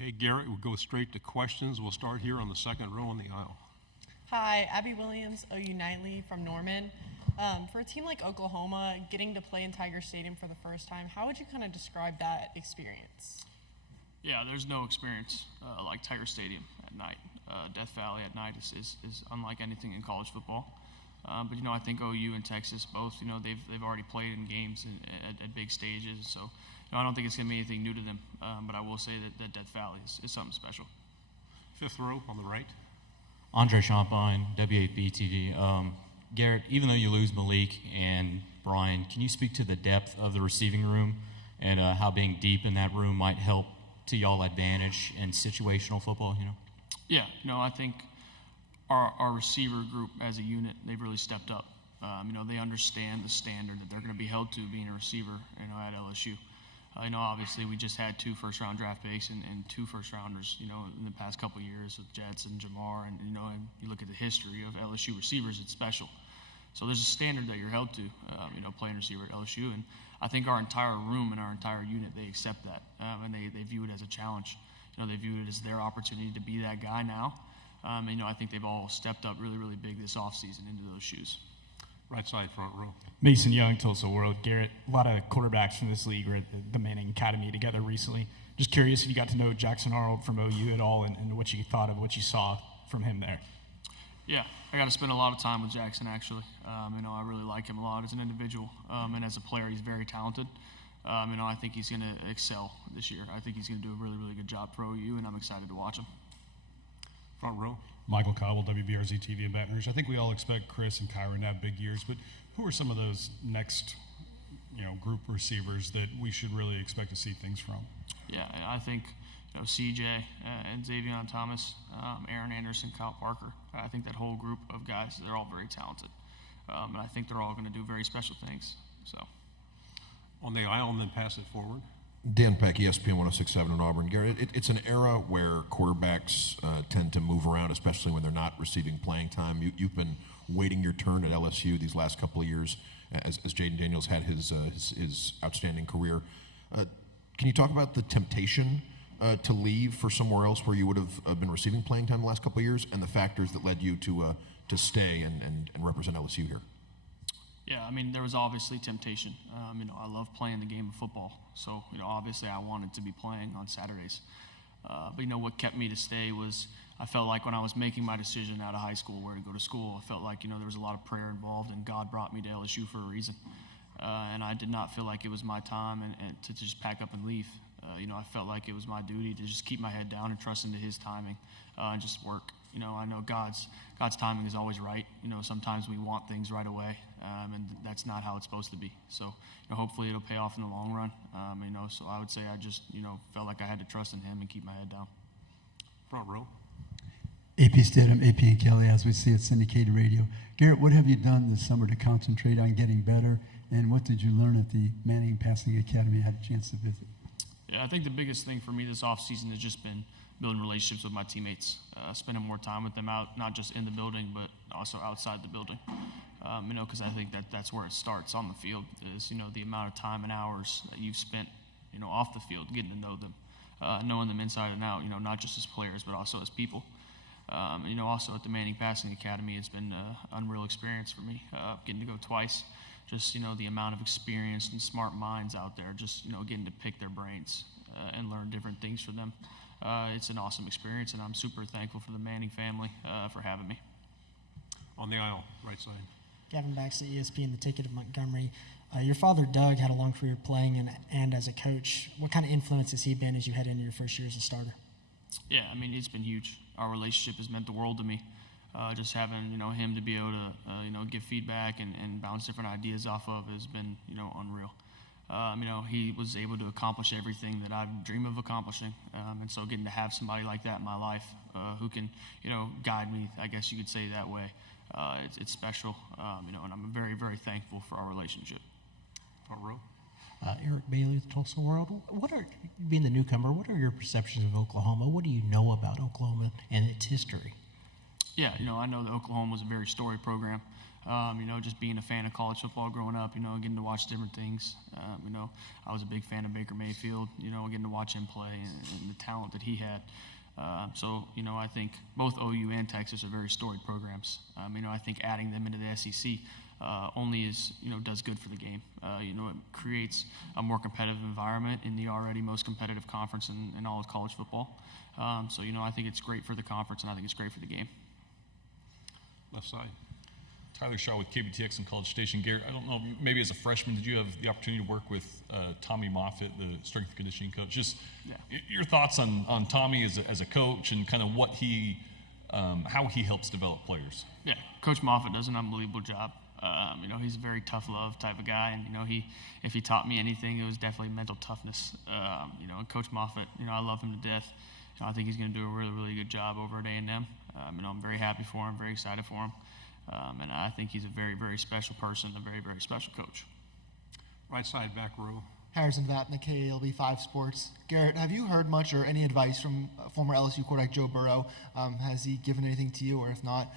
Okay, Garrett, we'll go straight to questions. We'll start here on the second row on the aisle. Hi, Abby Williams, OU Nightly from Norman. For a team like Oklahoma, getting to play in Tiger Stadium for the first time, how would you kind of describe that experience? Yeah, there's no experience like Tiger Stadium at night. Death Valley at night is unlike anything in college football. But I think OU and Texas both, they've already played in games at big stages. So, I don't think it's going to be anything new to them. But I will say that Death Valley is something special. Fifth row on the right. Andre Champagne, WAP TV. Garrett, even though you lose Malik and Brian, can you speak to the depth of the receiving room and how being deep in that room might help to y'all advantage in situational football? Yeah, I think our receiver group as a unit, they've really stepped up. They understand the standard that they're going to be held to being a receiver, at LSU. Obviously we just had 2 first-round draft picks and 2 first-rounders, in the past couple of years with Jets and Jamar, and you look at the history of LSU receivers, it's special. So there's a standard that you're held to, playing receiver at LSU, and I think our entire room and our entire unit, they accept that, and they view it as a challenge. They view it as their opportunity to be that guy now. I think they've all stepped up really, really big this offseason into those shoes. Right side, front row. Mason Young, Tulsa World. Garrett, a lot of quarterbacks from this league were at the Manning Academy together recently. Just curious if you got to know Jackson Arnold from OU at all and what you thought of what you saw from him there. Yeah, I got to spend a lot of time with Jackson, actually. I really like him a lot as an individual. And as a player, he's very talented. I think he's going to excel this year. I think he's going to do a really, really good job for OU, and I'm excited to watch him. Front row. Michael Cobble, WBRZ TV in Baton Rouge. I think we all expect Chris and Kyron to have big years, but who are some of those next, group receivers that we should really expect to see things from? Yeah, I think CJ and Xavion Thomas, Aaron Anderson, Kyle Parker. I think that whole group of guys, they're all very talented, and I think they're all going to do very special things. So, on the aisle, and then pass it forward. Dan Peck, ESPN 106.7 in Auburn. Garrett, it's an era where quarterbacks tend to move around, especially when they're not receiving playing time. You've been waiting your turn at LSU these last couple of years as Jaden Daniels had his outstanding career. Can you talk about the temptation to leave for somewhere else where you would have been receiving playing time the last couple of years, and the factors that led you to stay and represent LSU here? Yeah, there was obviously temptation. I love playing the game of football, so obviously I wanted to be playing on Saturdays. But what kept me to stay was I felt like when I was making my decision out of high school where to go to school, I felt like there was a lot of prayer involved, and God brought me to LSU for a reason. And I did not feel like it was my time and to just pack up and leave. I felt like it was my duty to just keep my head down and trust into His timing and just work. I know God's timing is always right. Sometimes we want things right away, and that's not how it's supposed to be. So, hopefully it'll pay off in the long run. So I would say I just, felt like I had to trust in Him and keep my head down. Front row. AP Stidham, AP and Kelly, as we see at syndicated radio. Garrett, what have you done this summer to concentrate on getting better, and what did you learn at the Manning Passing Academy? I had a chance to visit. Yeah, I think the biggest thing for me this offseason has just been building relationships with my teammates, spending more time with them out, not just in the building, but also outside the building. Because I think that's where it starts on the field is, the amount of time and hours that you've spent, off the field, getting to know them, knowing them inside and out, not just as players, but also as people. Also at the Manning Passing Academy, it's been an unreal experience for me, getting to go twice. Just, the amount of experienced and smart minds out there, just, getting to pick their brains and learn different things from them. It's an awesome experience, and I'm super thankful for the Manning family for having me. On the aisle, right side. Gavin Baxter, ESPN, the Ticket of Montgomery. Your father, Doug, had a long career playing and as a coach. What kind of influence has he been as you head into your first year as a starter? Yeah, it's been huge. Our relationship has meant the world to me. Just having, him to be able to, give feedback and bounce different ideas off of has been, unreal. He was able to accomplish everything that I dream of accomplishing. And so getting to have somebody like that in my life who can, guide me, I guess you could say that way, it's special. And I'm very, very thankful for our relationship. Front row. Eric Bailey with Tulsa World. Being the newcomer, what are your perceptions of Oklahoma? What do you know about Oklahoma and its history? Yeah, I know that Oklahoma was a very storied program. Just being a fan of college football growing up, getting to watch different things. I was a big fan of Baker Mayfield, getting to watch him play and the talent that he had. I think both OU and Texas are very storied programs. I think adding them into the SEC only does good for the game. It creates a more competitive environment in the already most competitive conference in all of college football. I think it's great for the conference, and I think it's great for the game. Left side. Tyler Shaw with KBTX and College Station. Garrett, I don't know, maybe as a freshman, did you have the opportunity to work with Tommy Moffitt, the strength and conditioning coach? Just your thoughts on Tommy as a coach and kind of what how he helps develop players. Yeah, Coach Moffitt does an unbelievable job. He's a very tough love type of guy, and if he taught me anything, it was definitely mental toughness. And Coach Moffitt, I love him to death. I think he's going to do a really, really good job over at A&M. I'm very happy for him, very excited for him. And I think he's a very, very special person, a very, very special coach. Right side, back row. Harrison Vatnik, KLB5 Sports. Garrett, have you heard much or any advice from former LSU quarterback Joe Burrow? Has he given anything to you, or if not,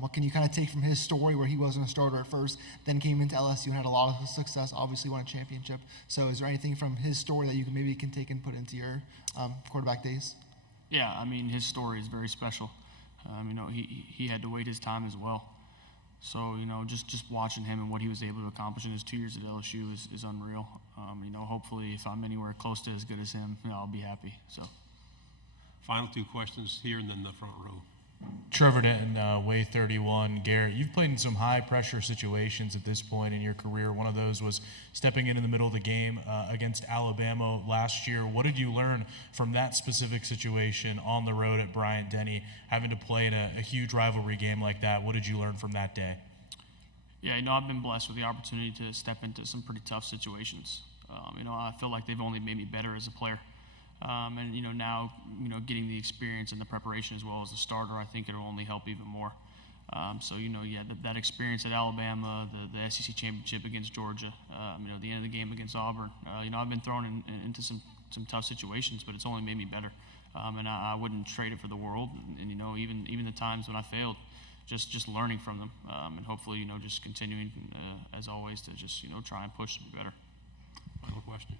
what can you kind of take from his story where he wasn't a starter at first, then came into LSU and had a lot of success, obviously won a championship. So is there anything from his story that you can take and put into your quarterback days? Yeah, his story is very special. He had to wait his time as well. So, just watching him and what he was able to accomplish in his 2 years at LSU is unreal. Hopefully if I'm anywhere close to as good as him, I'll be happy. So, Final two questions here and then the front row. Trevor Denton, Way 31. Garrett, you've played in some high-pressure situations at this point in your career. One of those was stepping in the middle of the game against Alabama last year. What did you learn from that specific situation on the road at Bryant-Denny, having to play in a huge rivalry game like that? What did you learn from that day? Yeah, I've been blessed with the opportunity to step into some pretty tough situations. I feel like they've only made me better as a player. Now, getting the experience and the preparation as well as a starter, I think it'll only help even more. That experience at Alabama, the SEC championship against Georgia, the end of the game against Auburn, I've been thrown into some tough situations, but it's only made me better. And I wouldn't trade it for the world. And even the times when I failed, just learning from them, and hopefully, just continuing as always to just try and push to be better. Final question.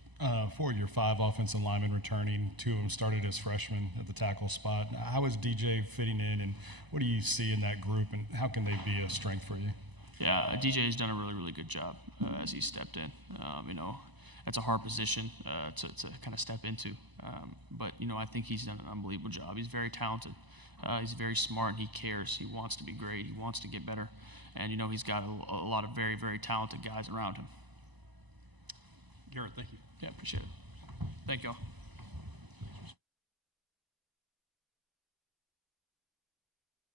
4 of your 5 offensive linemen returning, 2 of them started as freshmen at the tackle spot. How is DJ fitting in, and what do you see in that group, and how can they be a strength for you? Yeah, DJ has done a really, really good job as he stepped in. It's a hard position to kind of step into, but I think he's done an unbelievable job. He's very talented. He's very smart, and he cares. He wants to be great. He wants to get better, and he's got a lot of very, very talented guys around him. Garrett, thank you. Yeah, appreciate it. Thank y'all.